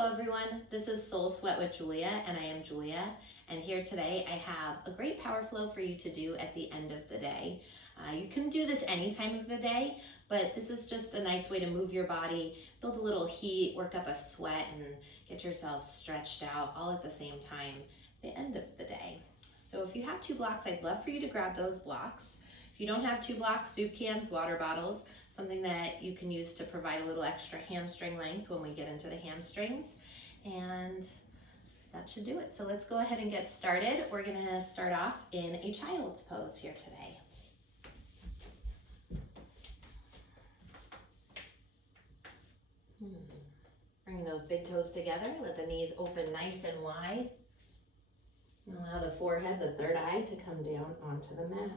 Hello everyone, this is Soul Sweat with Julia, and I am Julia, and here today I have a great power flow for you to do at the end of the day. You can do this any time of the day, but this is just a nice way to move your body, build a little heat, work up a sweat, and get yourself stretched out all at the same time at the end of the day. So if you have 2 blocks, I'd love for you to grab those blocks. If you don't have 2 blocks, soup cans, water bottles, something that you can use to provide a little extra hamstring length when we get into the hamstrings, and that should do it. So let's go ahead and get started. We're gonna start off in a child's pose here today. Bring those big toes together, let the knees open nice and wide. Allow the forehead, the third eye, to come down onto the mat.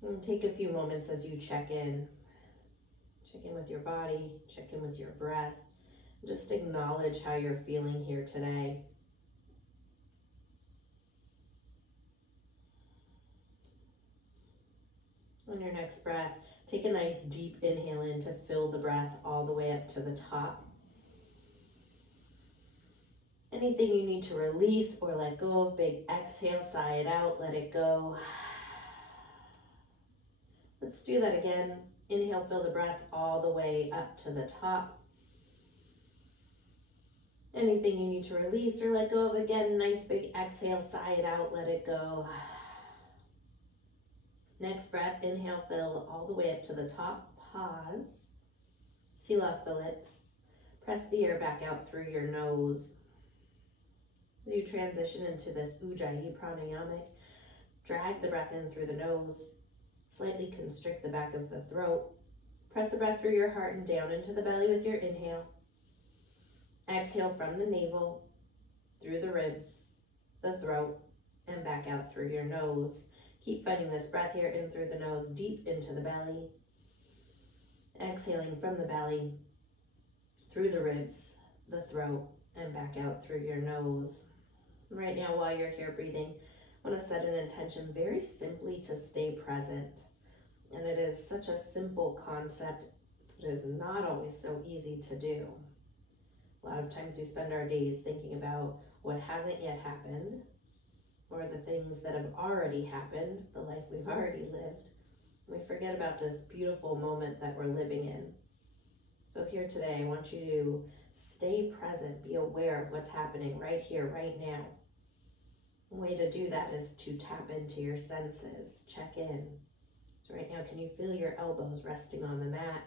And take a few moments as you check in. Check in with your body, check in with your breath. Just acknowledge how you're feeling here today. On your next breath, take a nice deep inhale in to fill the breath all the way up to the top. Anything you need to release or let go of, big exhale, sigh it out, let it go. Let's do that again. Inhale, fill the breath all the way up to the top. Anything you need to release or let go of, again, nice big exhale, sigh it out, let it go. Next breath, inhale, fill all the way up to the top. Pause. Seal off the lips. Press the air back out through your nose. As you transition into this Ujjayi Pranayamic, drag the breath in through the nose. Slightly constrict the back of the throat. Press the breath through your heart and down into the belly with your inhale. Exhale from the navel, through the ribs, the throat, and back out through your nose. Keep finding this breath here, in through the nose, deep into the belly. Exhaling from the belly, through the ribs, the throat, and back out through your nose. Right now, while you're here breathing, I want to set an intention very simply to stay present. And it is such a simple concept, but it is not always so easy to do. A lot of times we spend our days thinking about what hasn't yet happened, or the things that have already happened, the life we've already lived. And we forget about this beautiful moment that we're living in. So here today, I want you to stay present, be aware of what's happening right here, right now. A way to do that is to tap into your senses, check in. So right now, can you feel your elbows resting on the mat?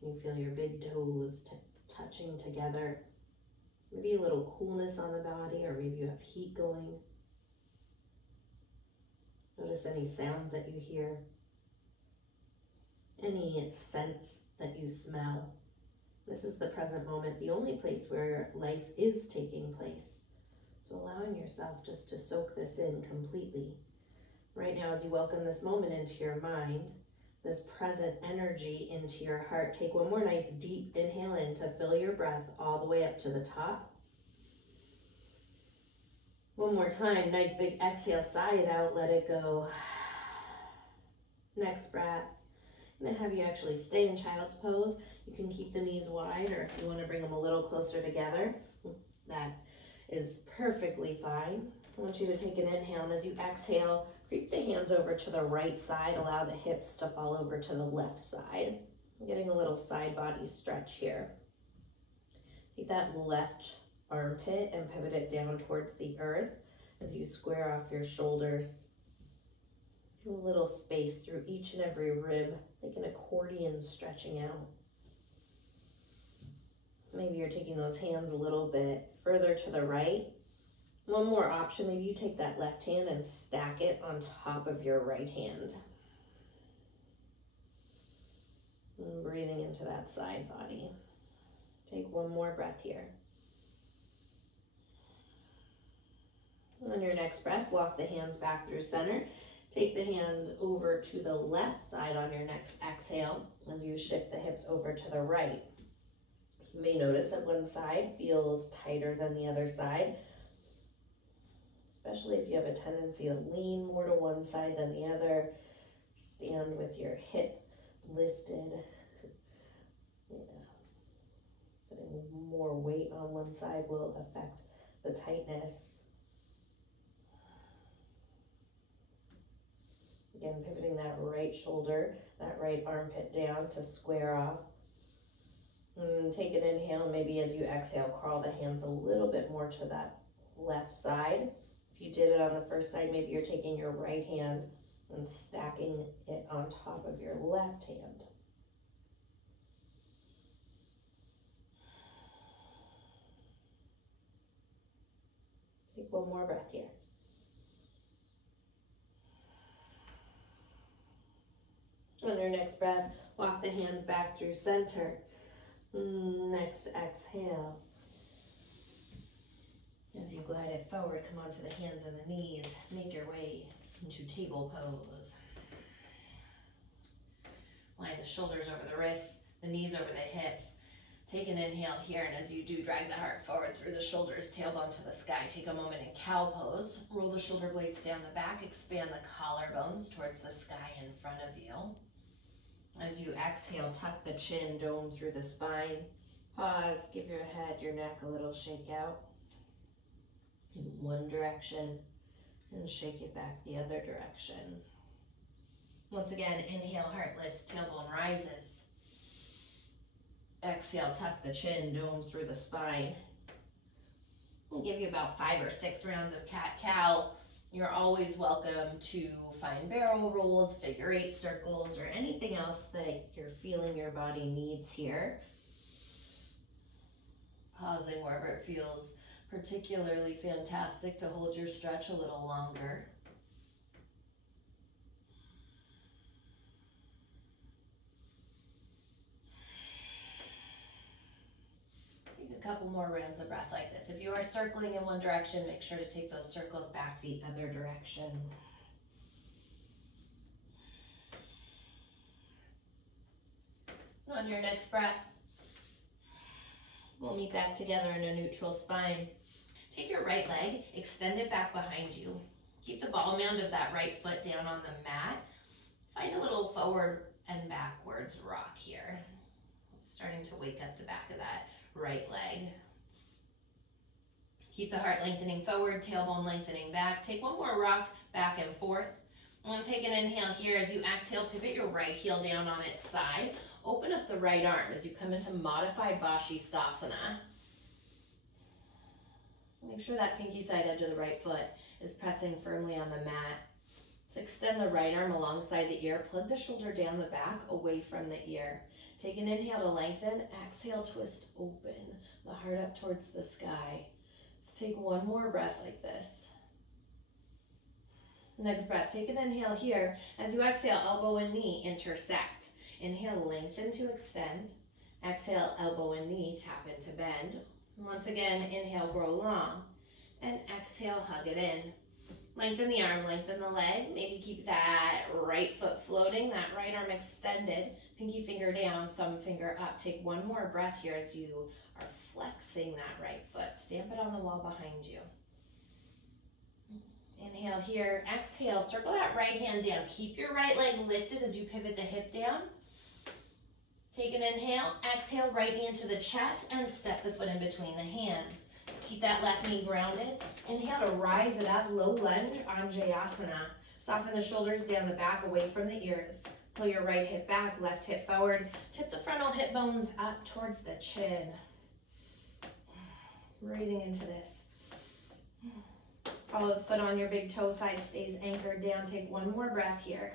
Can you feel your big toes touching together? Maybe a little coolness on the body, or maybe you have heat going. Notice any sounds that you hear, any scents that you smell. This is the present moment, the only place where life is taking place. So allowing yourself just to soak this in completely. Right now, as you welcome this moment into your mind, this present energy into your heart, take one more nice deep inhale in to fill your breath all the way up to the top. One more time, nice big exhale, sigh it out, let it go. Next breath. I'm going to have you actually stay in child's pose. You can keep the knees wide, or if you want to bring them a little closer together, that is perfectly fine. I want you to take an inhale, and as you exhale, creep the hands over to the right side. Allow the hips to fall over to the left side. I'm getting a little side body stretch here. Take that left armpit and pivot it down towards the earth as you square off your shoulders. Feel a little space through each and every rib, like an accordion stretching out. Maybe you're taking those hands a little bit further to the right. One more option, maybe you take that left hand and stack it on top of your right hand. And breathing into that side body. Take one more breath here. On your next breath, walk the hands back through center. Take the hands over to the left side on your next exhale as you shift the hips over to the right. You may notice that one side feels tighter than the other side, especially if you have a tendency to lean more to one side than the other. Stand with your hip lifted Yeah. Putting more weight on one side will affect the tightness. Again, pivoting that right shoulder, that right armpit down to square off. Take an inhale, maybe as you exhale, crawl the hands a little bit more to that left side. If you did it on the first side, maybe you're taking your right hand and stacking it on top of your left hand. Take one more breath here. On your next breath, walk the hands back through center. Next exhale. As you glide it forward, come onto the hands and the knees. Make your way into table pose. Line the shoulders over the wrists, the knees over the hips. Take an inhale here, and as you do, drag the heart forward through the shoulders, tailbone to the sky. Take a moment in cow pose. Roll the shoulder blades down the back, expand the collarbones towards the sky in front of you. As you exhale, tuck the chin, dome through the spine. Pause, give your head, your neck a little shake out in one direction and shake it back the other direction. Once again, inhale, heart lifts, tailbone rises. Exhale, tuck the chin, dome through the spine. We'll give you about 5 or 6 rounds of cat-cow. You're always welcome to find barrel rolls, figure 8 circles, or anything else that you're feeling your body needs here. Pausing wherever it feels particularly fantastic to hold your stretch a little longer. Take a couple more rounds of breath like this. If you are circling in one direction, make sure to take those circles back the other direction. On your next breath, we'll meet back together in a neutral spine. Take your right leg, extend it back behind you. Keep the ball mound of that right foot down on the mat. Find a little forward and backwards rock here. Starting to wake up the back of that right leg. Keep the heart lengthening forward, tailbone lengthening back. Take one more rock back and forth. I'm going to take an inhale here. As you exhale, pivot your right heel down on its side. Open up the right arm as you come into modified Vashisthasana. Make sure that pinky side edge of the right foot is pressing firmly on the mat. Let's extend the right arm alongside the ear. Plug the shoulder down the back, away from the ear. Take an inhale to lengthen. Exhale, twist open. The heart up towards the sky. Let's take one more breath like this. Next breath, take an inhale here. As you exhale, elbow and knee intersect. Inhale, lengthen to extend. Exhale, elbow and knee tap into bend. Once again, inhale, grow long. And exhale, hug it in. Lengthen the arm, lengthen the leg. Maybe keep that right foot floating, that right arm extended. Pinky finger down, thumb finger up. Take one more breath here as you are flexing that right foot. Stamp it on the wall behind you. Inhale here, exhale, circle that right hand down. Keep your right leg lifted as you pivot the hip down. Take an inhale, exhale, right knee into the chest and step the foot in between the hands. Let's keep that left knee grounded. Inhale to rise it up, low lunge, Anjayasana. Soften the shoulders down the back, away from the ears. Pull your right hip back, left hip forward. Tip the frontal hip bones up towards the chin. Breathing into this. Follow the foot on your big toe side, stays anchored down. Take one more breath here.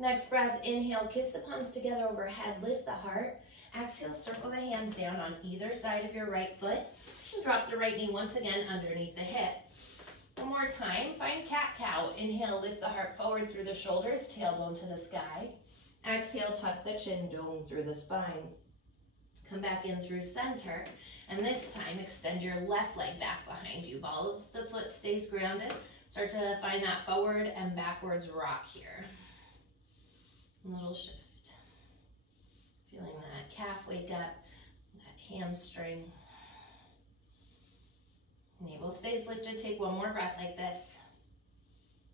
Next breath, inhale, kiss the palms together overhead, lift the heart. Exhale, circle the hands down on either side of your right foot. And drop the right knee once again underneath the hip. One more time, find cat-cow. Inhale, lift the heart forward through the shoulders, tailbone to the sky. Exhale, tuck the chin, dome through the spine. Come back in through center, and this time extend your left leg back behind you. Ball of the foot stays grounded. Start to find that forward and backwards rock here. A little shift. Feeling that calf wake up, that hamstring. Navel stays lifted. Take one more breath like this.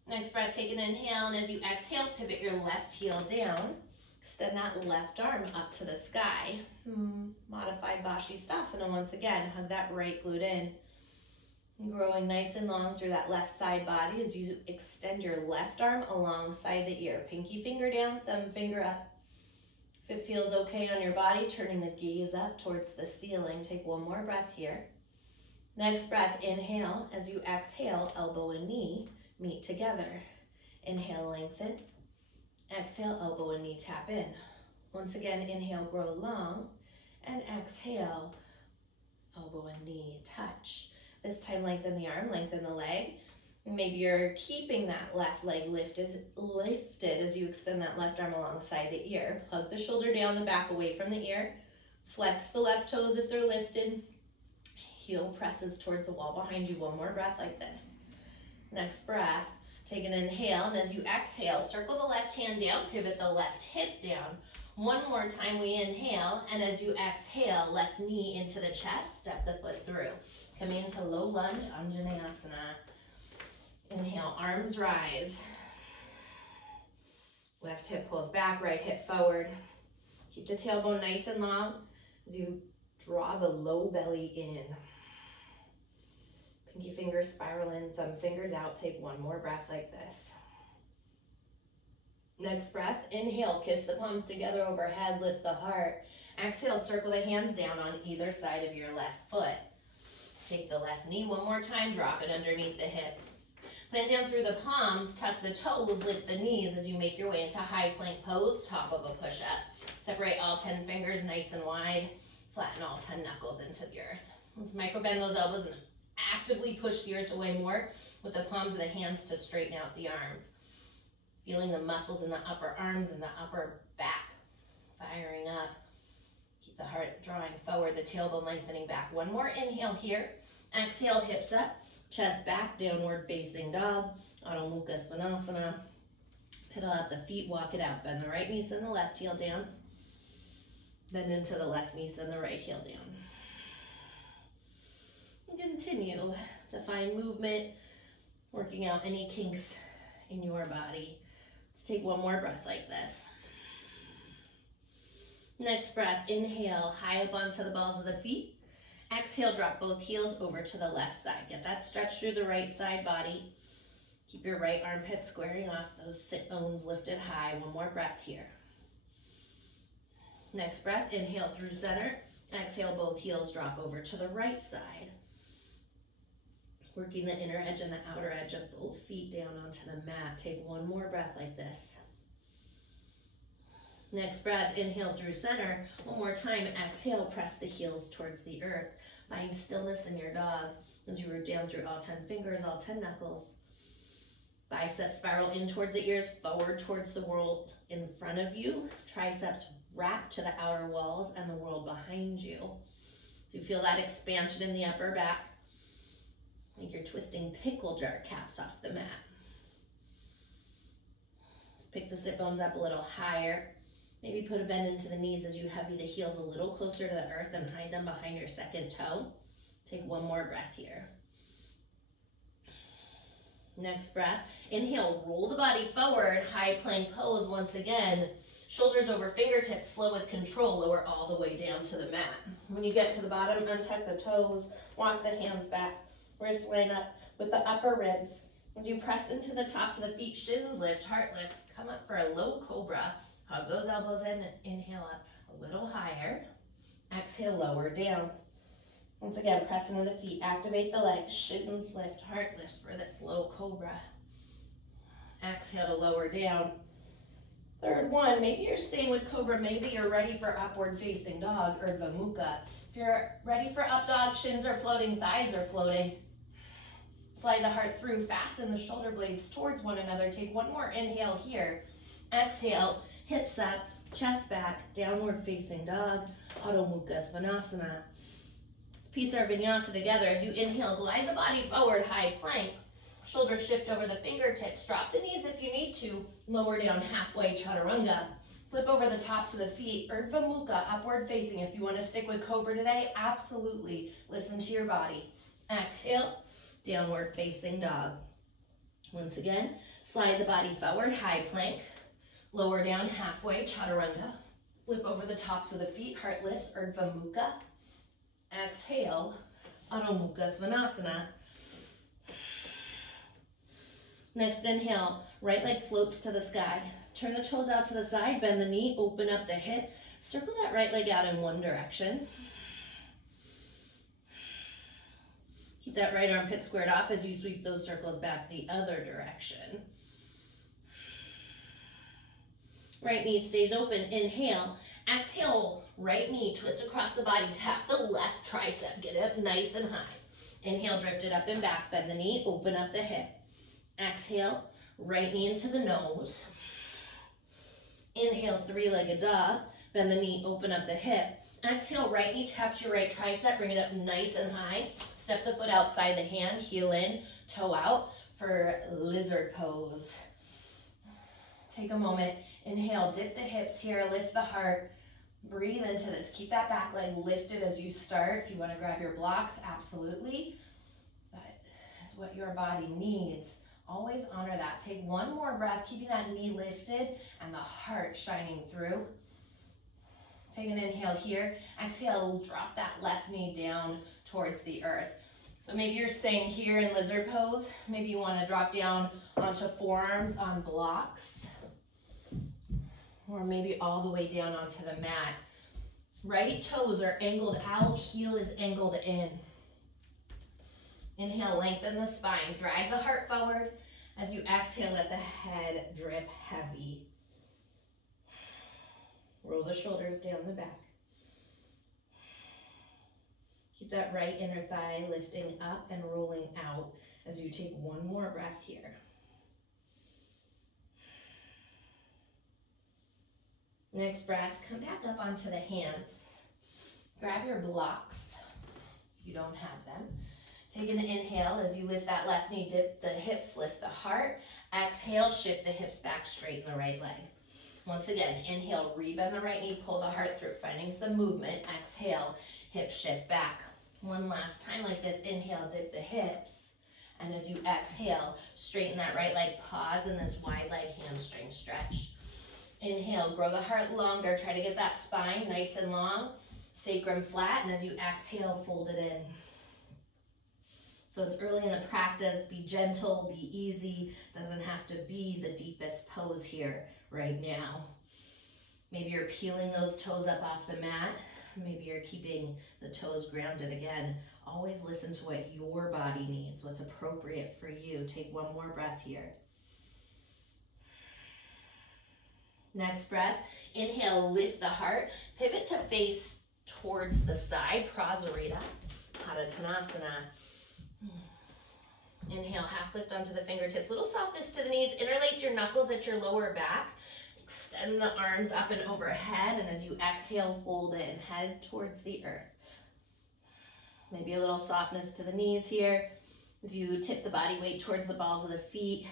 Next breath, take an inhale, and as you exhale, pivot your left heel down. Extend that left arm up to the sky. Modified Vashisthasana once again. Hug that right glute in. Growing nice and long through that left side body as you extend your left arm alongside the ear. Pinky finger down, thumb finger up. If it feels okay on your body, turning the gaze up towards the ceiling. Take one more breath here. Next breath, inhale. As you exhale, elbow and knee meet together. Inhale, lengthen. Exhale, elbow and knee tap in. Once again, inhale, grow long. And exhale, elbow and knee touch. This time, lengthen the arm, lengthen the leg. Maybe you're keeping that left leg lifted as you extend that left arm alongside the ear. Plug the shoulder down, the back away from the ear. Flex the left toes if they're lifted. Heel presses towards the wall behind you. One more breath like this. Next breath, take an inhale, and as you exhale, circle the left hand down, pivot the left hip down. One more time we inhale, and as you exhale, left knee into the chest, step the foot through. Coming into low lunge, Anjaneyasana. Inhale, arms rise. Left hip pulls back, right hip forward. Keep the tailbone nice and long as you draw the low belly in. Pinky fingers spiral in, thumb fingers out. Take one more breath like this. Next breath, inhale, kiss the palms together overhead, lift the heart. Exhale, circle the hands down on either side of your left foot. Take the left knee one more time, drop it underneath the hips. Then down through the palms, tuck the toes, lift the knees as you make your way into high plank pose, top of a push-up. Separate all 10 fingers nice and wide. Flatten all 10 knuckles into the earth. Let's micro bend those elbows and actively push the earth away more with the palms of the hands to straighten out the arms. Feeling the muscles in the upper arms and the upper back firing up. Keep the heart drawing forward, the tailbone lengthening back. One more inhale here. Exhale, hips up, chest back, downward facing dog, Adho Mukha Svanasana. Pedal out the feet, walk it out. Bend the right knee, send the left heel down. Bend into the left knee, send the right heel down. And continue to find movement, working out any kinks in your body. Let's take one more breath like this. Next breath, inhale, high up onto the balls of the feet. Exhale, drop both heels over to the left side. Get that stretch through the right side body. Keep your right armpit squaring off, those sit bones lifted high. One more breath here. Next breath, inhale through center. Exhale, both heels drop over to the right side. Working the inner edge and the outer edge of both feet down onto the mat. Take one more breath like this. Next breath, inhale through center. One more time, exhale, press the heels towards the earth. Find stillness in your dog as you root down through all 10 fingers, all 10 knuckles. Biceps spiral in towards the ears, forward towards the world in front of you. Triceps wrap to the outer walls and the world behind you. So you feel that expansion in the upper back. Like you're twisting pickle jar caps off the mat. Let's pick the sit bones up a little higher. Maybe put a bend into the knees as you heavy the heels a little closer to the earth and hide them behind your second toe. Take one more breath here. Next breath, inhale, roll the body forward, high plank pose once again. Shoulders over fingertips, slow with control, lower all the way down to the mat. When you get to the bottom, untuck the toes, walk the hands back, wrists line up with the upper ribs. As you press into the tops of the feet, shins lift, heart lifts, come up for a low cobra. Hug those elbows in and inhale up a little higher. Exhale, lower down. Once again, press into the feet, activate the legs, shins lift, heart lifts for this low cobra. Exhale to lower down. Third one, maybe you're staying with cobra, maybe you're ready for upward facing dog, Urdhva Mukha. If you're ready for up dog, shins are floating, thighs are floating. Slide the heart through, fasten the shoulder blades towards one another. Take one more inhale here. Exhale, hips up, chest back, downward facing dog, Adho Mukha Svanasana. Let's piece our vinyasa together. As you inhale, glide the body forward, high plank. Shoulders shift over the fingertips. Drop the knees if you need to. Lower down halfway, chaturanga. Flip over the tops of the feet. Urdhva Mukha, upward facing. If you want to stick with cobra today, absolutely. Listen to your body. Exhale, downward facing dog. Once again, slide the body forward, high plank. Lower down halfway, chaturanga. Flip over the tops of the feet, heart lifts, Urdhva Mukha. Exhale, Adho Mukha Svanasana. Next inhale, right leg floats to the sky. Turn the toes out to the side, bend the knee, open up the hip. Circle that right leg out in one direction. Keep that right armpit squared off as you sweep those circles back the other direction. Right knee stays open. Inhale. Exhale, right knee twist across the body. Tap the left tricep. Get up nice and high. Inhale, drift it up and back. Bend the knee, open up the hip. Exhale, right knee into the nose. Inhale, three-legged dog. Bend the knee, open up the hip. Exhale, right knee taps your right tricep. Bring it up nice and high. Step the foot outside the hand, heel in, toe out for lizard pose. Take a moment. Inhale, dip the hips here, lift the heart. Breathe into this. Keep that back leg lifted as you start. If you want to grab your blocks, absolutely. That is what your body needs. Always honor that. Take one more breath, keeping that knee lifted and the heart shining through. Take an inhale here. Exhale, drop that left knee down towards the earth. So maybe you're staying here in lizard pose. Maybe you want to drop down onto forearms on blocks. Or maybe all the way down onto the mat. Right toes are angled out, heel is angled in. Inhale, lengthen the spine, drag the heart forward. As you exhale, let the head drip heavy. Roll the shoulders down the back. Keep that right inner thigh lifting up and rolling out as you take one more breath here. Next breath, come back up onto the hands. Grab your blocks if you don't have them. Take an inhale as you lift that left knee, dip the hips, lift the heart. Exhale, shift the hips back, straighten the right leg. Once again, inhale, rebend the right knee, pull the heart through, finding some movement. Exhale, hips shift back. One last time like this, inhale, dip the hips. And as you exhale, straighten that right leg, pause in this wide leg hamstring stretch. Inhale, grow the heart longer. Try to get that spine nice and long, sacrum flat, and as you exhale, fold it in. So it's early in the practice. Be gentle, be easy. Doesn't have to be the deepest pose here right now. Maybe you're peeling those toes up off the mat. Maybe you're keeping the toes grounded again. Always listen to what your body needs, what's appropriate for you. Take one more breath here. Next breath, inhale, lift the heart, pivot to face towards the side, Prasarita, Padottanasana. Inhale, half lift onto the fingertips, little softness to the knees, interlace your knuckles at your lower back, extend the arms up and overhead, and as you exhale, fold it and head towards the earth. Maybe a little softness to the knees here, as you tip the body weight towards the balls of the feet.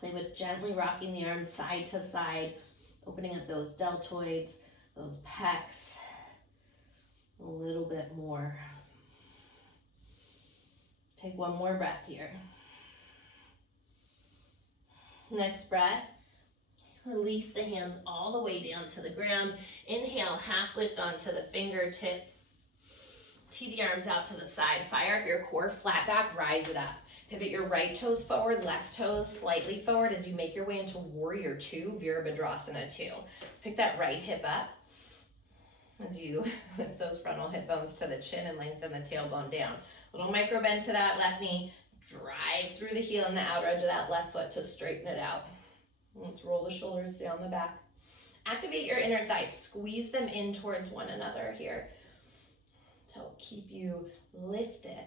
Play with gently rocking the arms side to side, opening up those deltoids, those pecs, a little bit more. Take one more breath here. Next breath, release the hands all the way down to the ground. Inhale, half lift onto the fingertips. Tee the arms out to the side. Fire up your core, flat back, rise it up. Pivot your right toes forward, left toes slightly forward as you make your way into Warrior Two, Virabhadrasana 2. Let's pick that right hip up as you lift those frontal hip bones to the chin and lengthen the tailbone down. Little micro bend to that left knee. Drive through the heel and the outer edge of that left foot to straighten it out. Let's roll the shoulders down the back. Activate your inner thighs. Squeeze them in towards one another here to help keep you lifted.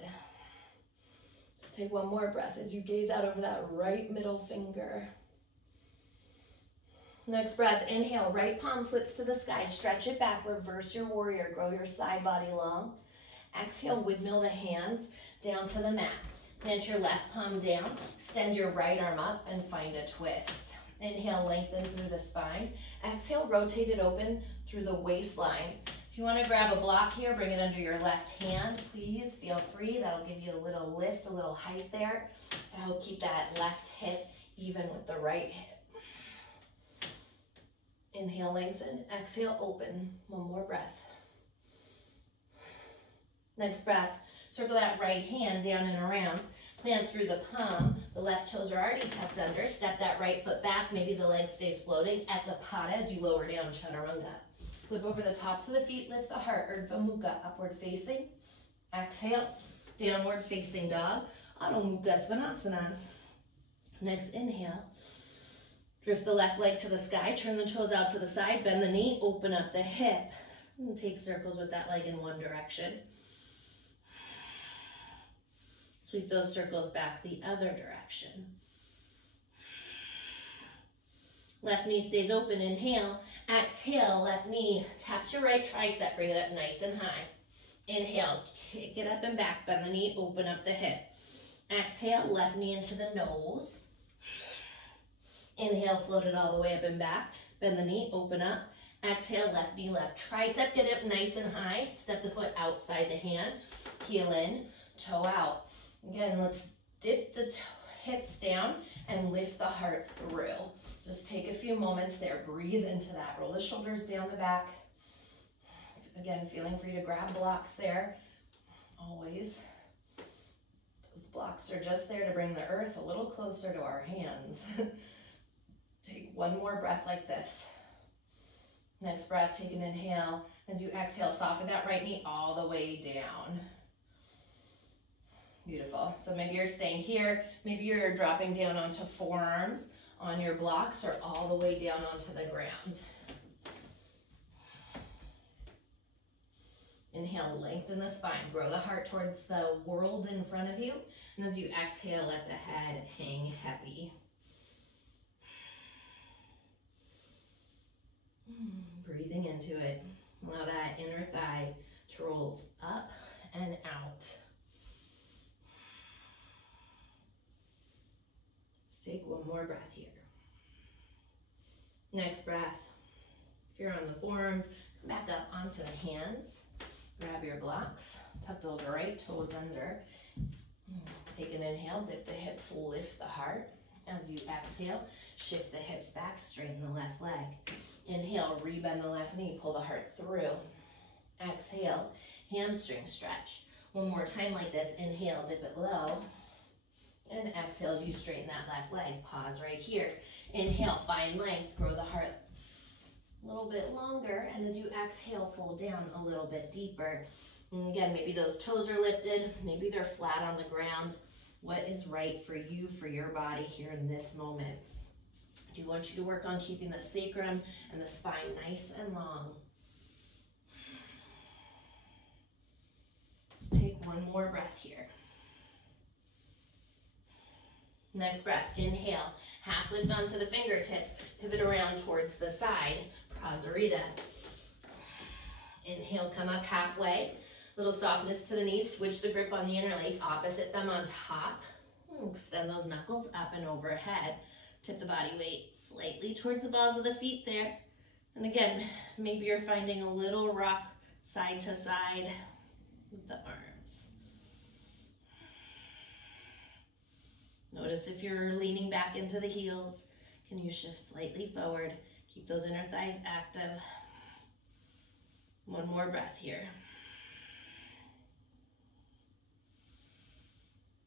Just take one more breath as you gaze out over that right middle finger. Next breath, inhale, right palm flips to the sky. Stretch it back, reverse your warrior, grow your side body long. Exhale, windmill the hands down to the mat. Plant your left palm down, extend your right arm up and find a twist. Inhale, lengthen through the spine. Exhale, rotate it open through the waistline. If you want to grab a block here, bring it under your left hand, please feel free. That'll give you a little lift, a little height there to help keep that left hip even with the right hip. Inhale, lengthen. Exhale, open. One more breath. Next breath, circle that right hand down and around. Plant through the palm. The left toes are already tucked under. Step that right foot back. Maybe the leg stays floating. Ekapada as you lower down, chaturanga. Flip over the tops of the feet. Lift the heart. Urdhva Mukha, upward facing. Exhale, downward facing dog. Adho Mukha Svanasana. Next inhale. Drift the left leg to the sky. Turn the toes out to the side. Bend the knee. Open up the hip. And take circles with that leg in one direction. Sweep those circles back the other direction. Left knee stays open. Inhale. Exhale. Left knee taps your right tricep. Bring it up nice and high. Inhale. Kick it up and back. Bend the knee. Open up the hip. Exhale. Left knee into the nose. Inhale. Float it all the way up and back. Bend the knee. Open up. Exhale. Left knee, left tricep. Get it up nice and high. Step the foot outside the hand. Heel in. Toe out. Again, let's dip the hips down and lift the heart through. Just take a few moments there. Breathe into that. Roll the shoulders down the back. Again, feeling free to grab blocks there. Always. Those blocks are just there to bring the earth a little closer to our hands. Take one more breath like this. Next breath, take an inhale. As you exhale, soften that right knee all the way down. Beautiful. So maybe you're staying here. Maybe you're dropping down onto forearms on your blocks or all the way down onto the ground. Inhale, lengthen the spine. Grow the heart towards the world in front of you. And as you exhale, let the head hang heavy. Breathing into it. Allow that inner thigh to roll up and out. Take one more breath here. Next breath. If you're on the forearms, come back up onto the hands. Grab your blocks. Tuck those right toes under. Take an inhale. Dip the hips. Lift the heart. As you exhale, shift the hips back. Straighten the left leg. Inhale. Rebend the left knee. Pull the heart through. Exhale. Hamstring stretch. One more time like this. Inhale. Dip it low. And exhale as you straighten that left leg. Pause right here. Inhale, find length, grow the heart a little bit longer. And as you exhale, fold down a little bit deeper. And again, maybe those toes are lifted. Maybe they're flat on the ground. What is right for you, for your body here in this moment? I do want you to work on keeping the sacrum and the spine nice and long. Let's take one more breath here. Next breath, inhale, half lift onto the fingertips, pivot around towards the side, Prasarita. Inhale, come up halfway, little softness to the knees, switch the grip on the interlace, opposite thumb on top, extend those knuckles up and overhead, tip the body weight slightly towards the balls of the feet there. And again, maybe you're finding a little rock side to side with the arms. Notice if you're leaning back into the heels, can you shift slightly forward? Keep those inner thighs active. One more breath here.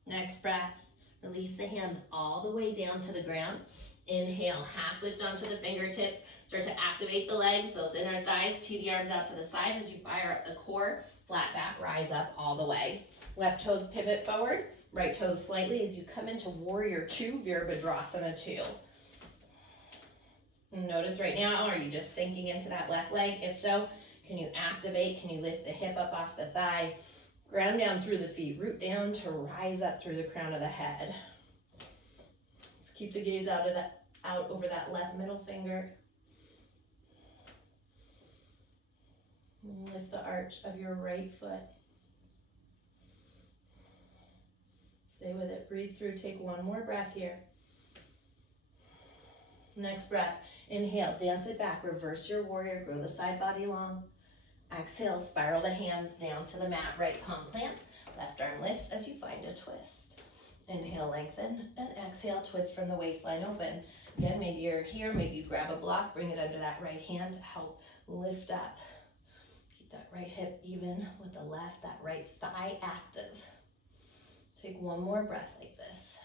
Next breath, release the hands all the way down to the ground. Inhale, half lift onto the fingertips. Start to activate the legs, those inner thighs. Tee the arms out to the side as you fire up the core. Flat back, rise up all the way. Left toes pivot forward. Right toes slightly as you come into Warrior 2, Virabhadrasana 2. Notice right now, are you just sinking into that left leg? If so, can you activate? Can you lift the hip up off the thigh? Ground down through the feet, root down to rise up through the crown of the head. Let's keep the gaze out over that left middle finger. Lift the arch of your right foot. Stay with it, breathe through, take one more breath here. Next breath, inhale, dance it back, reverse your warrior, grow the side body long. Exhale, spiral the hands down to the mat, right palm plants, left arm lifts as you find a twist. Inhale, lengthen, and exhale, twist from the waistline open. Again, maybe you're here, maybe you grab a block, bring it under that right hand to help lift up. Keep that right hip even with the left, that right thigh active. Take one more breath like this.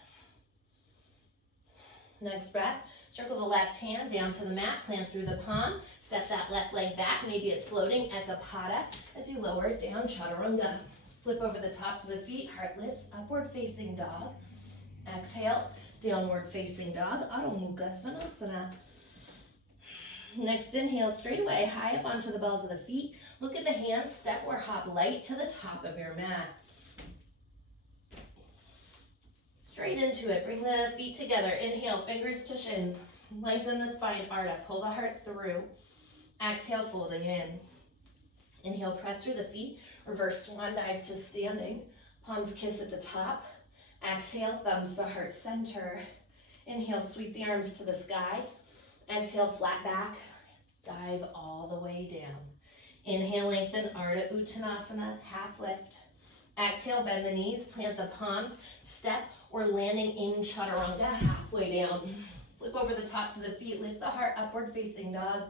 Next breath, circle the left hand down to the mat, plant through the palm, step that left leg back, maybe it's floating, Ekapada, as you lower it down, Chaturanga. Flip over the tops of the feet, heart lifts, upward facing dog. Exhale, downward facing dog, Adho Mukha Svanasana. Next inhale, straight away, high up onto the balls of the feet. Look at the hands, step or hop light to the top of your mat. Straight into it, bring the feet together. Inhale, fingers to shins. Lengthen the spine, Ardha, pull the heart through. Exhale, folding in. Inhale, press through the feet. Reverse swan dive to standing. Palms kiss at the top. Exhale, thumbs to heart center. Inhale, sweep the arms to the sky. Exhale, flat back. Dive all the way down. Inhale, lengthen, Ardha Uttanasana, half lift. Exhale, bend the knees, plant the palms, step or landing in Chaturanga, halfway down. Flip over the tops of the feet, lift the heart, upward facing dog.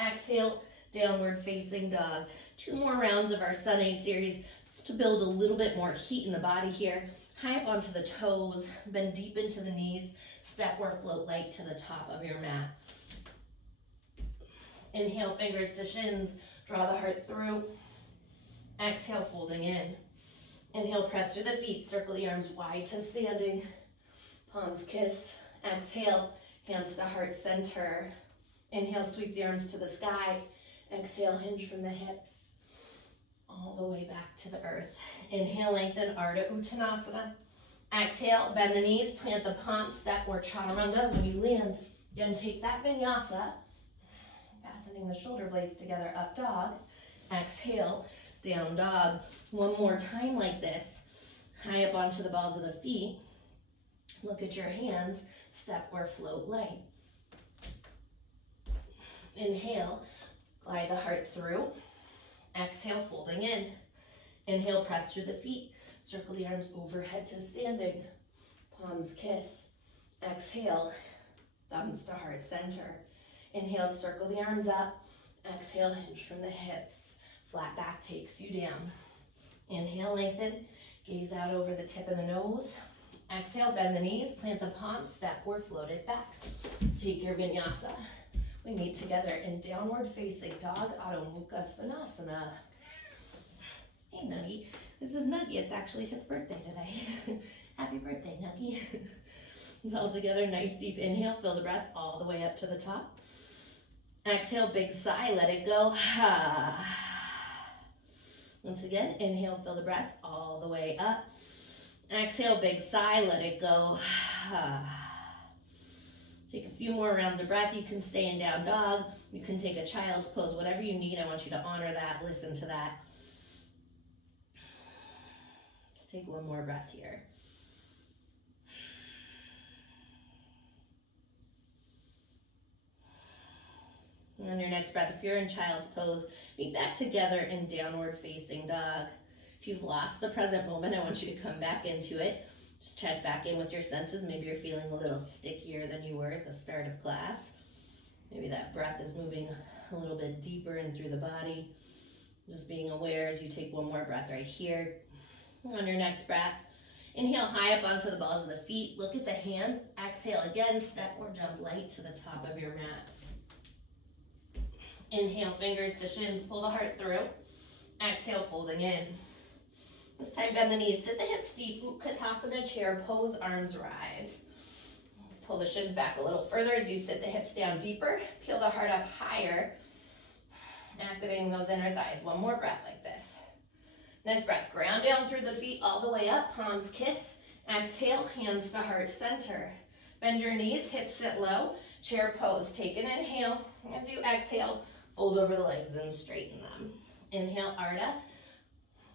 Exhale, downward facing dog. 2 more rounds of our Sun A series just to build a little bit more heat in the body here. High up onto the toes, bend deep into the knees, step or float light to the top of your mat. Inhale, fingers to shins, draw the heart through. Exhale, folding in. Inhale, press through the feet, circle the arms wide to standing. Palms kiss. Exhale, hands to heart center. Inhale, sweep the arms to the sky. Exhale, hinge from the hips. All the way back to the earth. Inhale, lengthen, Ardha Uttanasana. Exhale, bend the knees, plant the palms, step or Chaturanga. When you land, then take that vinyasa, fastening the shoulder blades together, up dog. Exhale, down dog. One more time like this. High up onto the balls of the feet. Look at your hands, step or float light. Inhale, glide the heart through. Exhale, folding in. Inhale, press through the feet. Circle the arms overhead to standing. Palms kiss. Exhale, thumbs to heart center. Inhale, circle the arms up. Exhale, hinge from the hips. Flat back takes you down. Inhale, lengthen. Gaze out over the tip of the nose. Exhale, bend the knees, plant the palms, step or float it back. Take your vinyasa. We meet together in downward facing dog, Adho Mukha Svanasana. Hey Nuggie, this is Nuggie. It's actually his birthday today. Happy birthday, Nuggie. It's all together, nice deep inhale, fill the breath all the way up to the top. Exhale, big sigh, let it go. Once again, inhale, fill the breath all the way up. Exhale, big sigh, let it go. Take a few more rounds of breath. You can stay in down dog. You can take a child's pose, whatever you need. I want you to honor that, listen to that. Let's take one more breath here. And on your next breath, if you're in child's pose, meet back together in downward facing dog. If you've lost the present moment, I want you to come back into it. Just check back in with your senses. Maybe you're feeling a little stickier than you were at the start of class. Maybe that breath is moving a little bit deeper in through the body. Just being aware as you take one more breath right here. On your next breath, inhale high up onto the balls of the feet. Look at the hands. Exhale again, step or jump light to the top of your mat. Inhale, fingers to shins, pull the heart through. Exhale, folding in. This time, bend the knees, sit the hips deep, Utkatasana chair pose, arms rise. Let's pull the shins back a little further as you sit the hips down deeper, peel the heart up higher, activating those inner thighs. One more breath like this. Next breath, ground down through the feet all the way up, palms kiss. Exhale, hands to heart center. Bend your knees, hips sit low, chair pose. Take an inhale. As you exhale, fold over the legs and straighten them. Inhale, Ardha.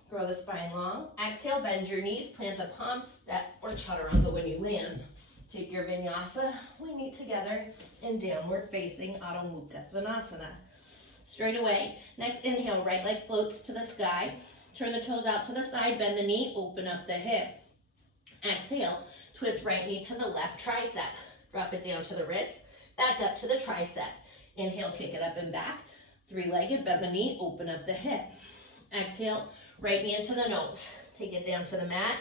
Grow the spine long. Exhale, bend your knees, plant the palms, step or Chaturanga when you land. Take your vinyasa. We meet together in downward facing Adho Mukha Svanasana. Straight away. Next inhale, right leg floats to the sky. Turn the toes out to the side, bend the knee, open up the hip. Exhale, twist right knee to the left tricep. Drop it down to the wrist, back up to the tricep. Inhale, kick it up and back. Three-legged, bend the knee, open up the hip. Exhale, right knee into the nose. Take it down to the mat,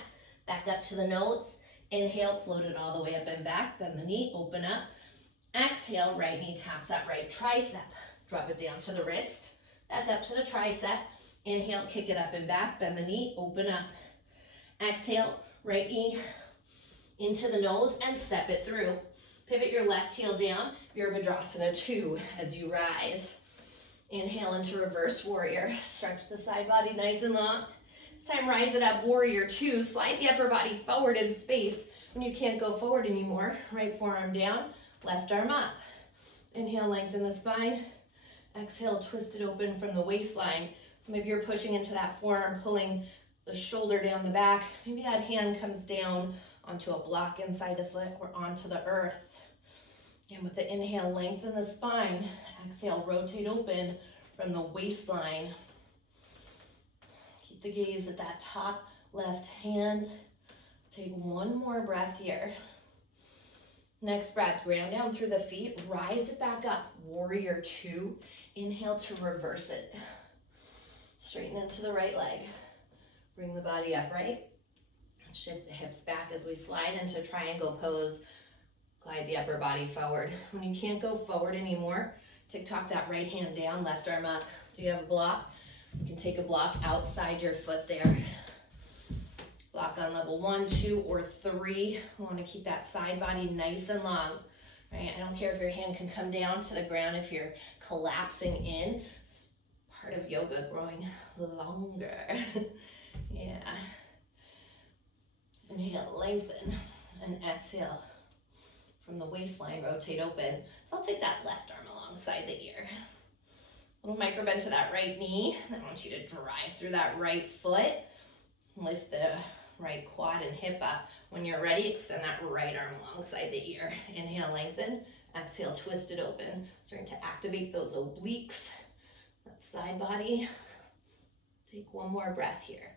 back up to the nose. Inhale, float it all the way up and back. Bend the knee, open up. Exhale, right knee taps that right tricep. Drop it down to the wrist, back up to the tricep. Inhale, kick it up and back. Bend the knee, open up. Exhale, right knee into the nose and step it through. Pivot your left heel down, Virabhadrasana 2 as you rise. Inhale into reverse warrior. Stretch the side body nice and long. This time, rise it up, warrior 2. Slide the upper body forward in space. When you can't go forward anymore, right forearm down, left arm up. Inhale, lengthen the spine. Exhale, twist it open from the waistline. So maybe you're pushing into that forearm, pulling the shoulder down the back. Maybe that hand comes down onto a block inside the foot or onto the earth. And with the inhale, lengthen the spine. Exhale, rotate open from the waistline. Keep the gaze at that top left hand. Take one more breath here. Next breath, ground down through the feet, rise it back up. Warrior 2, inhale to reverse it. Straighten into the right leg. Bring the body upright. Shift the hips back as we slide into triangle pose. Glide the upper body forward. When you can't go forward anymore, tick-tock that right hand down, left arm up. So you have a block. You can take a block outside your foot there. Block on level 1, 2, or 3. We want to keep that side body nice and long. Right? I don't care if your hand can come down to the ground if you're collapsing in. It's part of yoga, growing longer. Yeah. Inhale, lengthen, and exhale. From the waistline, rotate open. So I'll take that left arm alongside the ear. Little micro bend to that right knee. I want you to drive through that right foot. Lift the right quad and hip up. When you're ready, extend that right arm alongside the ear. Inhale, lengthen. Exhale, twist it open. Starting to activate those obliques, that side body. Take one more breath here.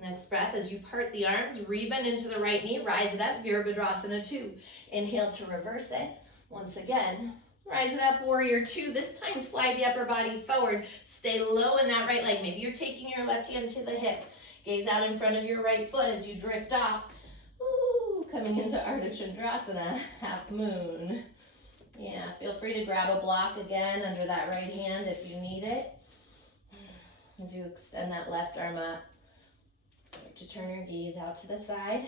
Next breath, as you part the arms, rebend into the right knee, rise it up, Virabhadrasana 2. Inhale to reverse it. Once again, rise it up, warrior 2. This time, slide the upper body forward. Stay low in that right leg. Maybe you're taking your left hand to the hip. Gaze out in front of your right foot as you drift off. Ooh, coming into Ardha Chandrasana, half moon. Yeah, feel free to grab a block again under that right hand if you need it. As you extend that left arm up. Start to turn your gaze out to the side.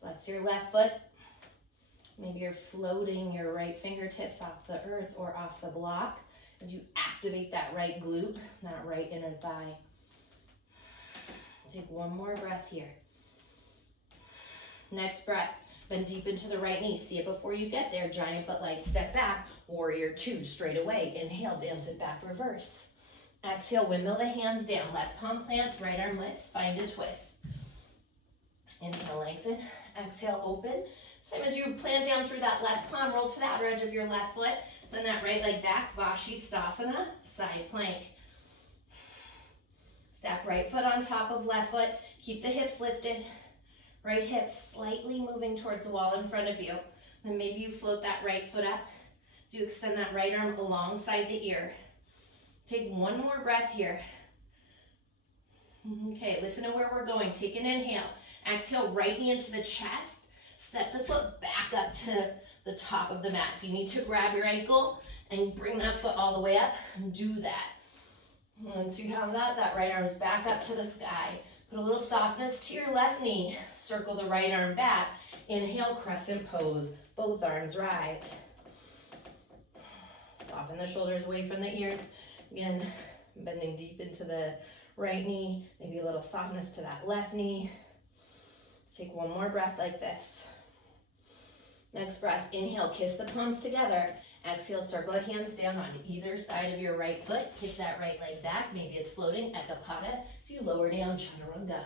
Flex your left foot. Maybe you're floating your right fingertips off the earth or off the block as you activate that right glute, that right inner thigh. Take one more breath here. Next breath, bend deep into the right knee. See it before you get there. Giant but light step back. Warrior 2, straight away. Inhale, dance it back, reverse. Exhale, windmill the hands down. Left palm plants, right arm lifts, spine to twist. Inhale, lengthen. Exhale, open. This time as you plant down through that left palm, roll to the outer edge of your left foot. Send that right leg back, Vashisthasana, side plank. Step right foot on top of left foot. Keep the hips lifted. Right hip slightly moving towards the wall in front of you. Then maybe you float that right foot up as you extend that right arm alongside the ear. Take one more breath here. Okay, listen to where we're going. Take an inhale. Exhale, right knee into the chest. Step the foot back up to the top of the mat. If you need to grab your ankle and bring that foot all the way up, do that. Once you have that, that right arm is back up to the sky. Put a little softness to your left knee. Circle the right arm back. Inhale, crescent pose. Both arms rise. Soften the shoulders away from the ears. Again, bending deep into the right knee. Maybe a little softness to that left knee. Let's take one more breath like this. Next breath, inhale, kiss the palms together. Exhale, circle the hands down on either side of your right foot. Kick that right leg back. Maybe it's floating, Ekapada. So you lower down, Chaturanga.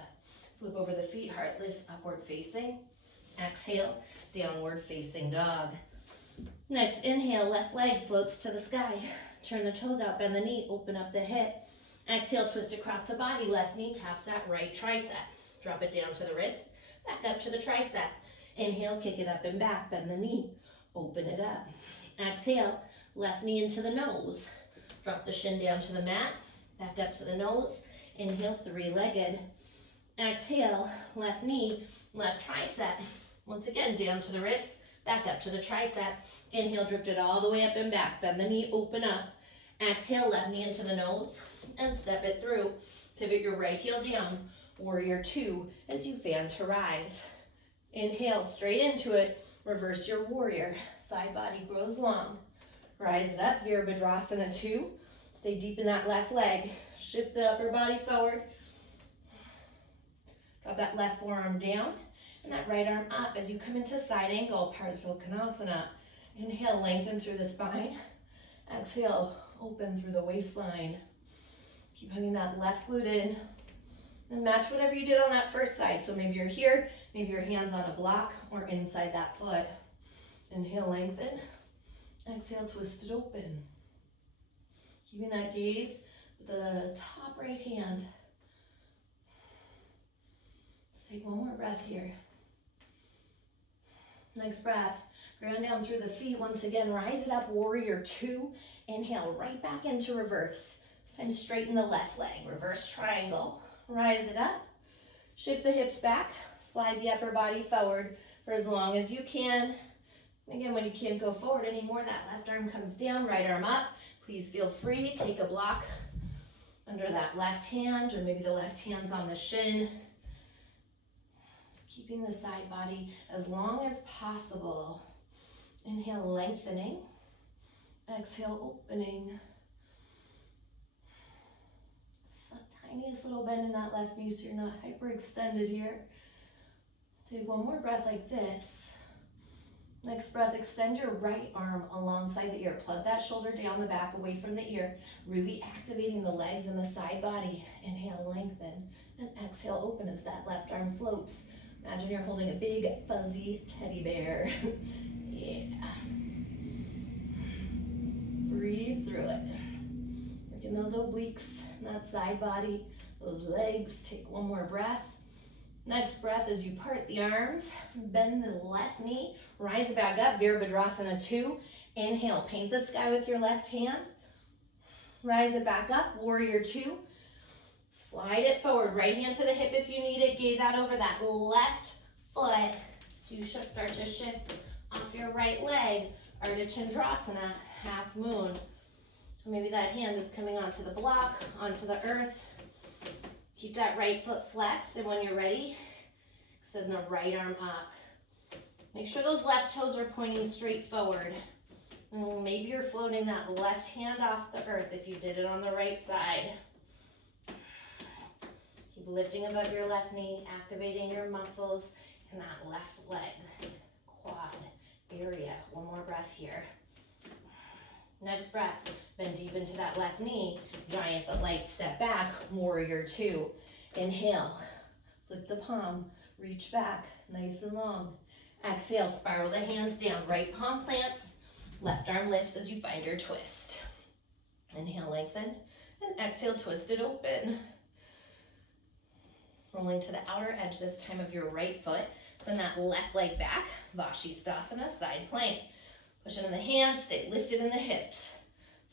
Flip over the feet, heart lifts upward facing. Exhale, downward facing dog. Next, inhale, left leg floats to the sky. Turn the toes out, bend the knee, open up the hip. Exhale, twist across the body. Left knee taps that right tricep. Drop it down to the wrist, back up to the tricep. Inhale, kick it up and back, bend the knee, open it up. Exhale, left knee into the nose. Drop the shin down to the mat, back up to the nose. Inhale, three-legged. Exhale, left knee, left tricep. Once again, down to the wrist, back up to the tricep. Inhale, drift it all the way up and back. Bend the knee, open up. Exhale, left knee into the nose and step it through. Pivot your right heel down. Warrior two as you fan to rise. Inhale, straight into it. Reverse your warrior. Side body grows long. Rise it up, Virabhadrasana 2. Stay deep in that left leg. Shift the upper body forward. Drop that left forearm down and that right arm up as you come into side angle, Parsvakonasana. Inhale, lengthen through the spine. Exhale, open through the waistline. Keep hugging that left glute in. And match whatever you did on that first side. So maybe you're here, maybe your hand's on a block or inside that foot. Inhale, lengthen. Exhale, twist it open. Keeping that gaze with the top right hand. Let's take one more breath here. Next breath, ground down through the feet. Once again, rise it up, warrior two. Inhale, right back into reverse. This time straighten the left leg, reverse triangle. Rise it up, shift the hips back, slide the upper body forward for as long as you can. Again, when you can't go forward anymore, that left arm comes down, right arm up. Please feel free, take a block under that left hand, or maybe the left hand's on the shin. Just keeping the side body as long as possible. Inhale, lengthening. Exhale, opening. Tiniest little bend in that left knee so you're not hyperextended here. Take one more breath like this. Next breath, extend your right arm alongside the ear. Plug that shoulder down the back, away from the ear. Really activating the legs and the side body. Inhale, lengthen. And exhale, open as that left arm floats. Imagine you're holding a big, fuzzy teddy bear. Yeah. Breathe through it. Working those obliques, that side body, those legs. Take one more breath. Next breath, as you part the arms, bend the left knee, rise it back up, Virabhadrasana 2. Inhale, paint the sky with your left hand. Rise it back up, warrior 2. Slide it forward, right hand to the hip if you need it. Gaze out over that left foot. You start to shift off your right leg, Ardha Chandrasana, half moon. So maybe that hand is coming onto the block, onto the earth. Keep that right foot flexed, and when you're ready, extend the right arm up. Make sure those left toes are pointing straight forward. Maybe you're floating that left hand off the earth if you did it on the right side. Keep lifting above your left knee, activating your muscles in that left leg, quad area. One more breath here. Next breath, bend deep into that left knee, giant but light step back, warrior 2. Inhale, flip the palm, reach back, nice and long. Exhale, spiral the hands down, right palm plants, left arm lifts as you find your twist. Inhale, lengthen, and exhale, twist it open. Rolling to the outer edge this time of your right foot, send that left leg back, Vashisthasana, side plank. Push it in the hands, stay lifted in the hips.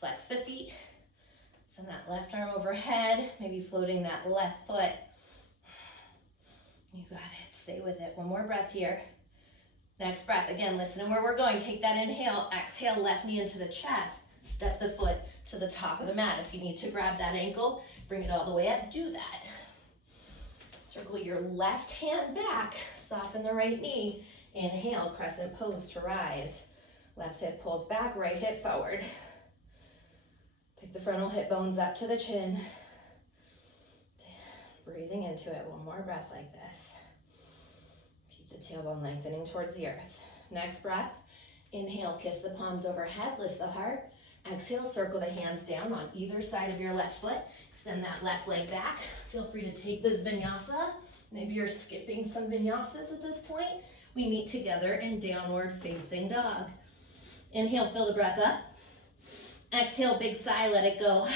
Flex the feet. Send that left arm overhead, maybe floating that left foot. You got it, stay with it. One more breath here. Next breath, again, listen to where we're going. Take that inhale, exhale, left knee into the chest. Step the foot to the top of the mat. If you need to grab that ankle, bring it all the way up, do that. Circle your left hand back, soften the right knee. Inhale, crescent pose to rise. Left hip pulls back, right hip forward. Pick the frontal hip bones up to the chin. Breathing into it, one more breath like this. Keep the tailbone lengthening towards the earth. Next breath, inhale, kiss the palms overhead, lift the heart. Exhale, circle the hands down on either side of your left foot. Extend that left leg back. Feel free to take this vinyasa. Maybe you're skipping some vinyasas at this point. We meet together in downward facing dog. Inhale, fill the breath up. Exhale, big sigh, let it go.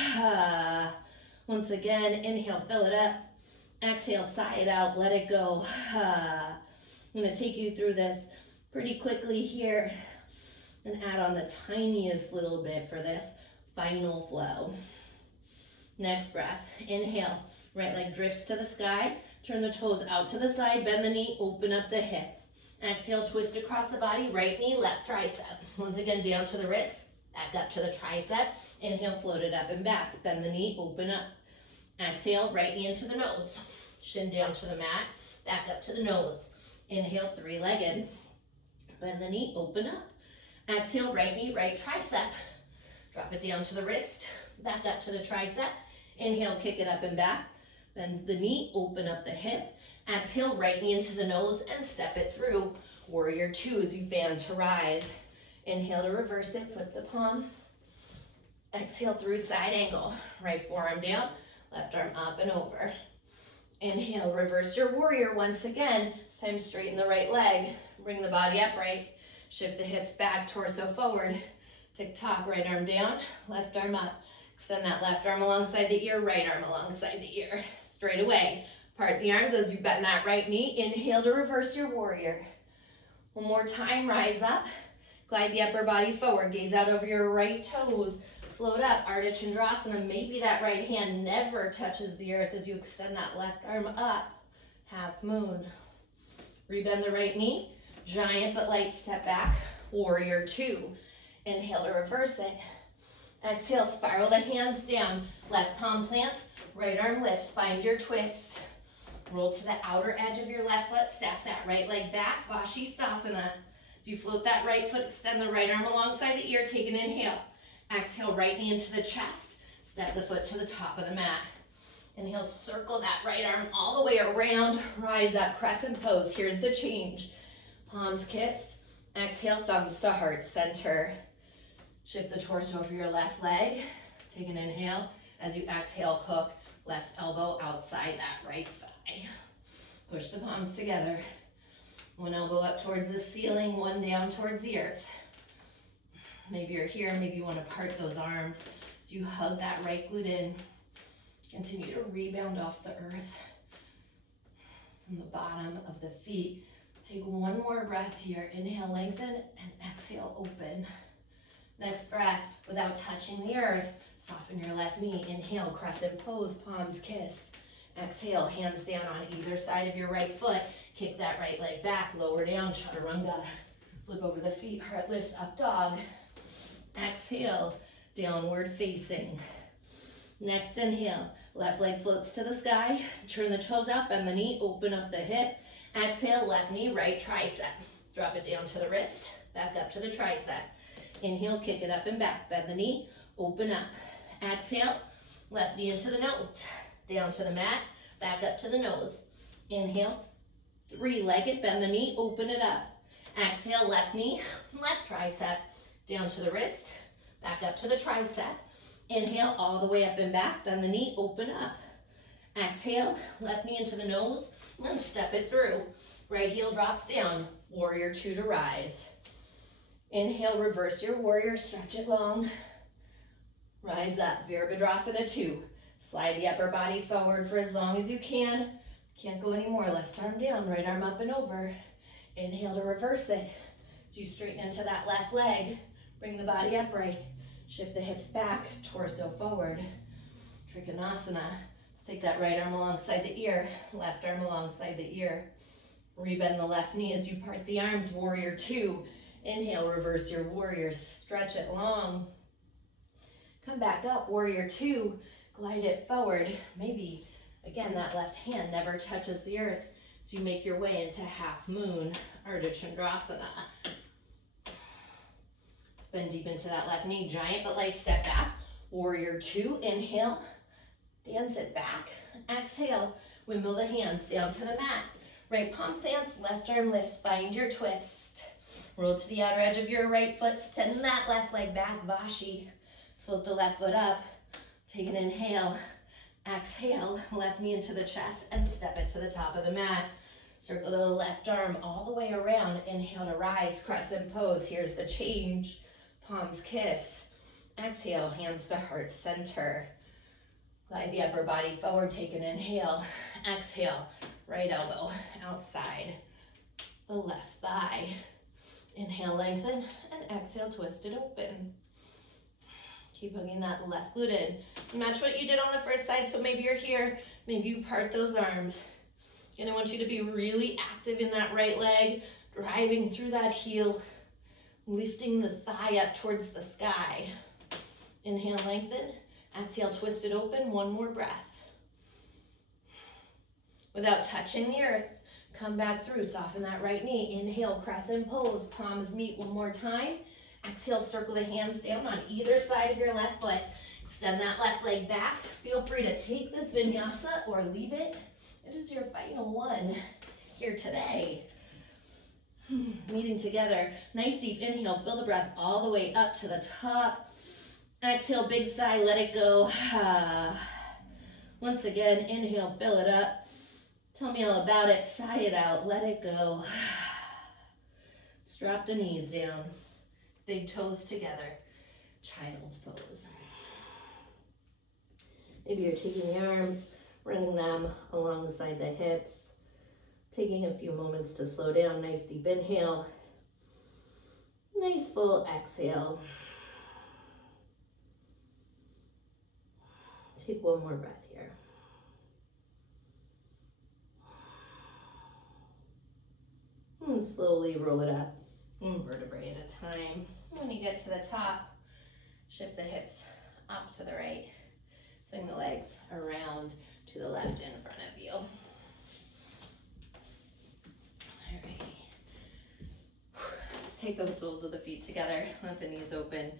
Once again, inhale, fill it up. Exhale, sigh it out, let it go. I'm gonna take you through this pretty quickly here and add on the tiniest little bit for this final flow. Next breath, inhale, right leg drifts to the sky, turn the toes out to the side, bend the knee, open up the hip. Exhale, twist across the body, right knee, left tricep. Once again, down to the wrist, back up to the tricep. Inhale, float it up and back, bend the knee, open up. Exhale, right knee into the nose, shin down to the mat, back up to the nose. Inhale, three-legged, bend the knee, open up. Exhale, right knee, right tricep. Drop it down to the wrist, back up to the tricep. Inhale, kick it up and back. Bend the knee, open up the hip. Exhale, right knee into the nose and step it through. Warrior two as you fan to rise. Inhale to reverse it, flip the palm. Exhale through side angle. Right forearm down, left arm up and over. Inhale, reverse your warrior once again. This time straighten the right leg. Bring the body upright. Shift the hips back, torso forward. Tick-tock, right arm down, left arm up. Extend that left arm alongside the ear, right arm alongside the ear. Straight away. Part the arms as you bend that right knee. Inhale to reverse your warrior. One more time, rise up. Glide the upper body forward. Gaze out over your right toes. Float up, Ardha Chandrasana. Maybe that right hand never touches the earth as you extend that left arm up. Half moon. Rebend the right knee. Giant but light step back. Warrior two. Inhale to reverse it. Exhale, spiral the hands down. Left palm plants, right arm lifts. Find your twist. Roll to the outer edge of your left foot. Stack that right leg back. Vashisthasana. As you float that right foot, extend the right arm alongside the ear. Take an inhale. Exhale, right knee into the chest. Step the foot to the top of the mat. Inhale, circle that right arm all the way around. Rise up, crescent pose. Here's the change. Palms kiss. Exhale, thumbs to heart center. Shift the torso over your left leg. Take an inhale. As you exhale, hook left elbow outside that right thigh. Push the palms together. One elbow up towards the ceiling, one down towards the earth. Maybe you're here, maybe you want to part those arms. As you hug that right glute in. Continue to rebound off the earth from the bottom of the feet. Take one more breath here. Inhale, lengthen, and exhale, open. Next breath, without touching the earth, soften your left knee. Inhale, crescent pose, palms kiss. Exhale, hands down on either side of your right foot. Kick that right leg back, lower down, chaturanga. Flip over the feet, heart lifts, up dog. Exhale, downward facing. Next inhale, left leg floats to the sky. Turn the toes out, bend the knee, open up the hip. Exhale, left knee, right tricep. Drop it down to the wrist, back up to the tricep. Inhale, kick it up and back. Bend the knee, open up. Exhale, left knee into the nose. Down to the mat, back up to the nose. Inhale, three-legged, bend the knee, open it up. Exhale, left knee, left tricep. Down to the wrist, back up to the tricep. Inhale, all the way up and back. Bend the knee, open up. Exhale, left knee into the nose, and step it through. Right heel drops down. Warrior two to rise. Inhale, reverse your warrior, stretch it long. Rise up, Virabhadrasana 2. Slide the upper body forward for as long as you can. Can't go anymore, left arm down, right arm up and over. Inhale to reverse it. As you straighten into that left leg, bring the body upright. Shift the hips back, torso forward. Trikonasana. Let's take that right arm alongside the ear, left arm alongside the ear. Rebend the left knee as you part the arms, warrior two. Inhale, reverse your warrior, stretch it long. Come back up, warrior two, glide it forward. Maybe, again, that left hand never touches the earth. So you make your way into half moon, Ardha Chandrasana. Bend deep into that left knee, giant but light step back. Warrior two, inhale, dance it back. Exhale, windmill the hands down to the mat. Right palm plants, left arm lifts, find your twist. Roll to the outer edge of your right foot, send that left leg back, Vashi. Float the left foot up, take an inhale. Exhale, left knee into the chest and step it to the top of the mat. Circle the left arm all the way around. Inhale to rise, crescent pose. Here's the change. Palms kiss. Exhale, hands to heart center. Glide the upper body forward, take an inhale, exhale, right elbow outside the left thigh. Inhale, lengthen, and exhale, twist it open. Keep hooking that left glute in. Match what you did on the first side, so maybe you're here, maybe you part those arms. And I want you to be really active in that right leg, driving through that heel, lifting the thigh up towards the sky. Inhale, lengthen. Exhale, twist it open. One more breath. Without touching the earth, come back through. Soften that right knee. Inhale, crescent pose. Palms meet one more time. Exhale, circle the hands down on either side of your left foot. Extend that left leg back. Feel free to take this vinyasa or leave it. It is your final one here today. Meeting together. Nice deep inhale. Fill the breath all the way up to the top. Exhale, big sigh, let it go. Once again, inhale, fill it up. Tell me all about it. Sigh it out, let it go. Drop the knees down. Big toes together. Child's pose. Maybe you're taking the arms, running them alongside the hips. Taking a few moments to slow down. Nice deep inhale. Nice full exhale. Take one more breath here. And slowly roll it up, one vertebrae at a time. When you get to the top, shift the hips off to the right. Swing the legs around to the left in front of you. Alrighty. Let's take those soles of the feet together. Let the knees open.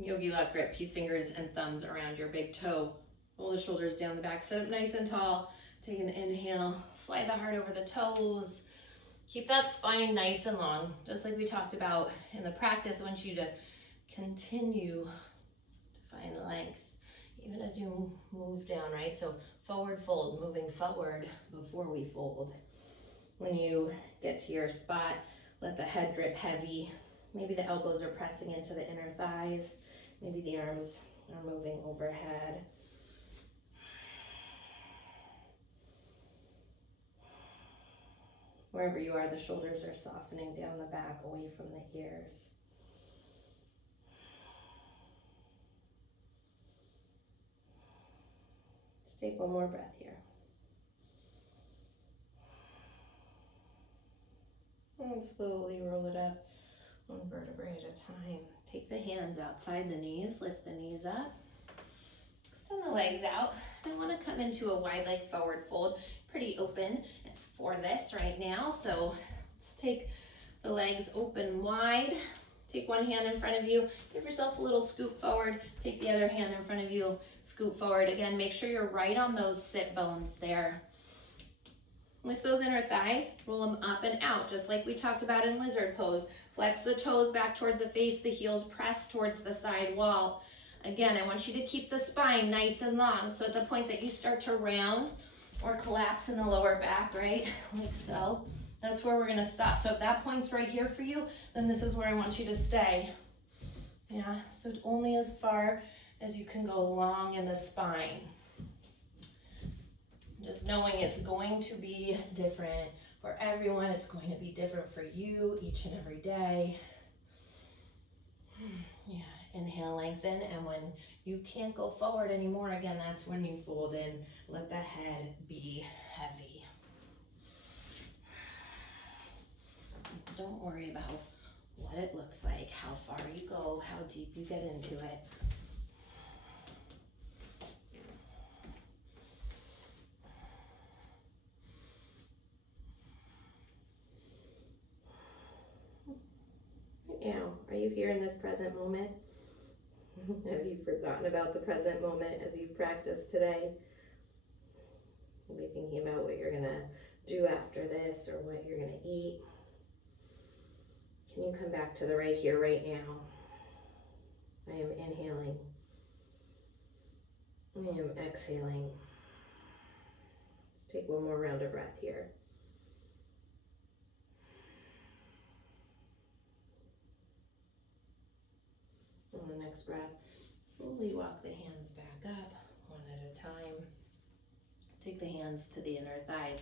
Yogi lock grip, peace fingers and thumbs around your big toe. Roll the shoulders down the back, sit up nice and tall. Take an inhale, slide the heart over the toes. Keep that spine nice and long, just like we talked about in the practice. I want you to continue to find the length, even as you move down, right? So forward fold, moving forward before we fold. When you get to your spot, let the head drip heavy. Maybe the elbows are pressing into the inner thighs. Maybe the arms are moving overhead. Wherever you are, the shoulders are softening down the back, away from the ears. Let's take one more breath here. And slowly roll it up, one vertebrae at a time. Take the hands outside the knees, lift the knees up. Extend the legs out. I want to come into a wide leg forward fold, pretty open for this right now. So let's take the legs open wide. Take one hand in front of you. Give yourself a little scoop forward. Take the other hand in front of you. Scoop forward. Again, make sure you're right on those sit bones there. Lift those inner thighs. Roll them up and out, just like we talked about in lizard pose. Flex the toes back towards the face. The heels press towards the side wall. Again, I want you to keep the spine nice and long. So at the point that you start to round or collapse in the lower back, right, like so, that's where we're going to stop. So if that point's right here for you, then this is where I want you to stay. Yeah, so only as far as you can go long in the spine. Just knowing it's going to be different for everyone. It's going to be different for you each and every day. Yeah, inhale, lengthen, and when you can't go forward anymore, again, that's when you fold in. Let the head be heavy. Don't worry about what it looks like, how far you go, how deep you get into it. Right now, are you here in this present moment? Have you forgotten about the present moment as you've practiced today? Maybe thinking about what you're gonna do after this or what you're gonna eat. Can you come back to the right here, right now? I am inhaling. I am exhaling. Let's take one more round of breath here. On the next breath, slowly walk the hands back up, one at at a time. Take the hands to the inner thighs.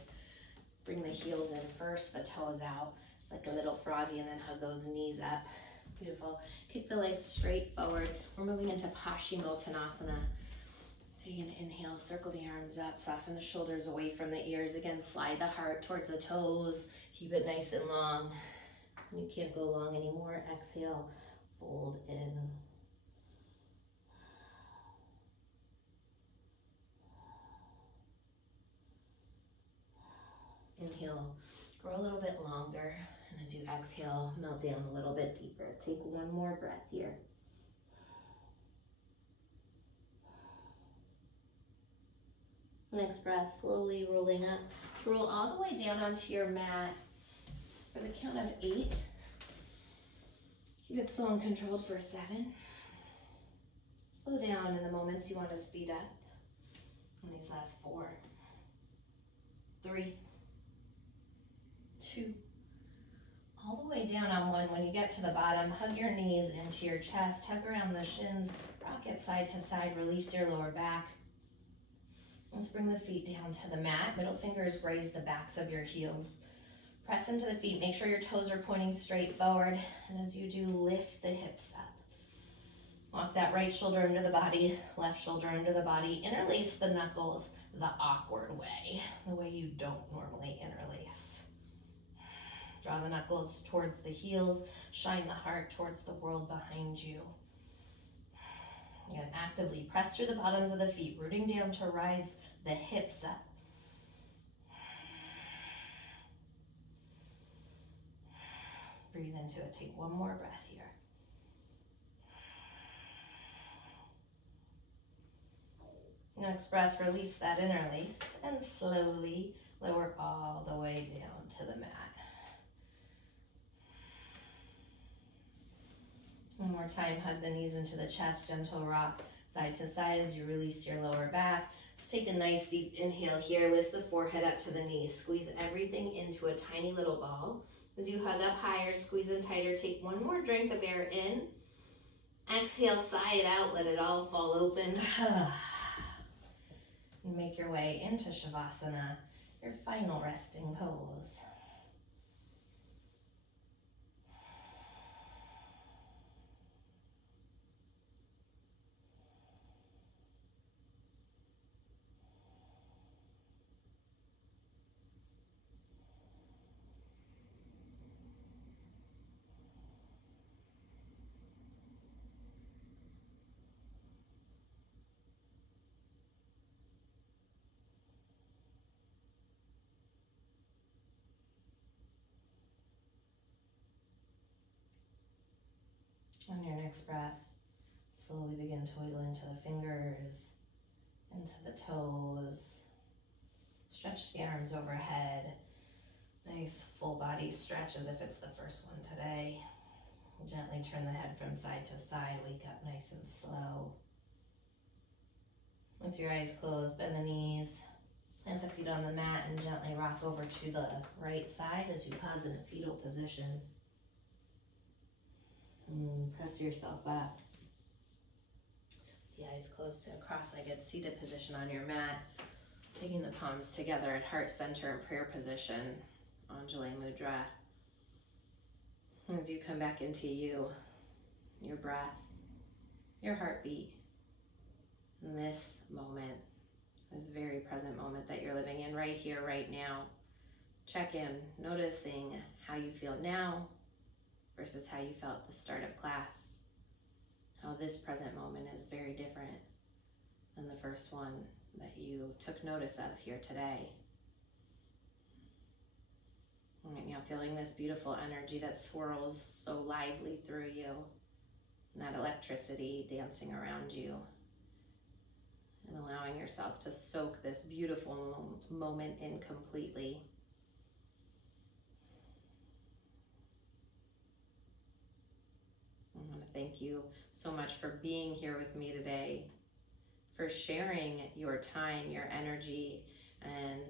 Bring the heels in first, the toes out, just like a little froggy, and then hug those knees up. Beautiful. Kick the legs straight forward. We're moving into Paschimottanasana. Take an inhale, circle the arms up, soften the shoulders away from the ears. Again, slide the heart towards the toes. Keep it nice and long. When you can't go long anymore, exhale, fold in. Inhale, grow a little bit longer, and as you exhale, melt down a little bit deeper. Take one more breath here. Next breath, slowly rolling up. Roll all the way down onto your mat for the count of 8. Keep it slow and controlled for 7. Slow down in the moments you want to speed up. In these last 4, 3, 2, all the way down on 1. When you get to the bottom, hug your knees into your chest, tug around the shins, rock it side to side, release your lower back. Let's bring the feet down to the mat. Middle fingers graze the backs of your heels. Press into the feet, make sure your toes are pointing straight forward, and as you do, lift the hips up. Walk that right shoulder under the body, left shoulder under the body. Interlace the knuckles the awkward way, the way you don't normally interlace. Draw the knuckles towards the heels, shine the heart towards the world behind you. Again, actively press through the bottoms of the feet, rooting down to rise the hips up. Breathe into it. Take one more breath here. Next breath, release that interlace and slowly lower all the way down to the mat. One more time, hug the knees into the chest, gentle rock side to side as you release your lower back. Let's take a nice deep inhale here, lift the forehead up to the knees, squeeze everything into a tiny little ball. As you hug up higher, squeeze in tighter, take one more drink of air in. Exhale, sigh it out, let it all fall open. And make your way into Shavasana, your final resting pose. On your next breath, slowly begin to wiggle into the fingers, into the toes. Stretch the arms overhead. Nice full body stretch as if it's the first one today. Gently turn the head from side to side. Wake up nice and slow. With your eyes closed, bend the knees. Plant the feet on the mat and gently rock over to the right side as you pause in a fetal position. Press yourself up. The eyes closed to a cross-legged seated position on your mat. Taking the palms together at heart center in prayer position, Anjali Mudra. As you come back into you, your breath, your heartbeat, in this moment, this very present moment that you're living in right here, right now. Check in, noticing how you feel now versus how you felt at the start of class. How this present moment is very different than the first one that you took notice of here today. Right now, feeling this beautiful energy that swirls so lively through you, and that electricity dancing around you, and allowing yourself to soak this beautiful moment in completely. I want to thank you so much for being here with me today, for sharing your time, your energy, and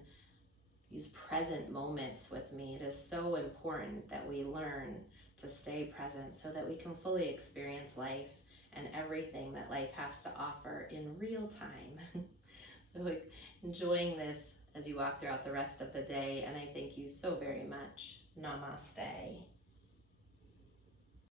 these present moments with me. It is so important that we learn to stay present so that we can fully experience life and everything that life has to offer in real time. So enjoying this as you walk throughout the rest of the day, and I thank you so very much. Namaste.